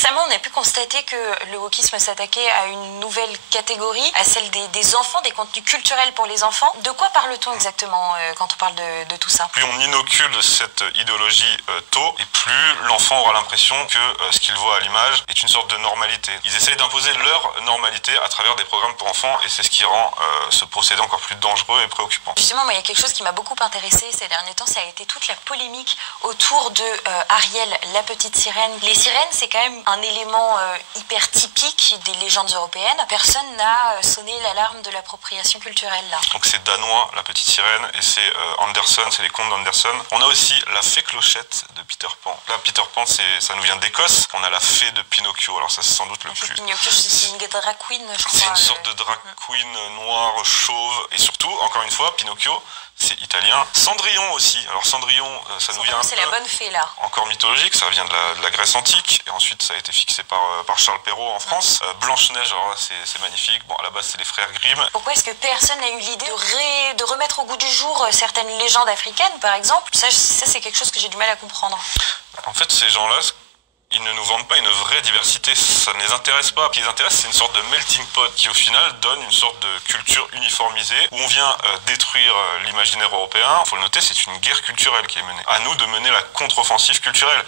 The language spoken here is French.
Récemment, on a pu constater que le wokisme s'attaquait à une nouvelle catégorie, à celle des enfants, des contenus culturels pour les enfants. De quoi parle-t-on exactement quand on parle de tout ça? Plus on inocule cette idéologie tôt, et plus l'enfant aura l'impression que ce qu'il voit à l'image est une sorte de normalité. Ils essayent d'imposer leur normalité à travers des programmes pour enfants, et c'est ce qui rend ce procédé encore plus dangereux et préoccupant. Justement, moi, il y a quelque chose qui m'a beaucoup intéressée ces derniers temps, ça a été toute la polémique autour de Ariel, la petite sirène. Les sirènes, c'est quand même un élément hyper typique des légendes européennes. Personne n'a sonné l'alarme de l'appropriation culturelle là. Donc c'est danois, la petite sirène, et c'est Andersen, c'est les contes d'Andersen. On a aussi la fée clochette de Peter Pan. Là, Peter Pan, ça nous vient d'Écosse. On a la fée de Pinocchio, alors ça c'est sans doute le plus... Pinocchio, c'est une drag queen, je crois. C'est une sorte de drag queen noire, chauve, et surtout, encore une fois, Pinocchio, c'est italien. Cendrillon aussi. Alors Cendrillon, ça nous vient un peu... C'est la bonne fée là. Encore mythologique, ça vient de la Grèce antique, et ensuite ça a été fixé par Charles Perrault en France. Blanche-Neige, alors là c'est magnifique. Bon, à la base c'est les frères Grimm. Pourquoi est-ce que personne n'a eu l'idée de remettre au goût du jour certaines légendes africaines, par exemple? Ça c'est quelque chose que j'ai du mal à comprendre. En fait, ces gens-là, ils ne nous vendent pas une vraie diversité, ça ne les intéresse pas. Ce qui les intéresse, c'est une sorte de melting pot qui au final donne une sorte de culture uniformisée où on vient détruire l'imaginaire européen. Il faut le noter, c'est une guerre culturelle qui est menée. À nous de mener la contre-offensive culturelle.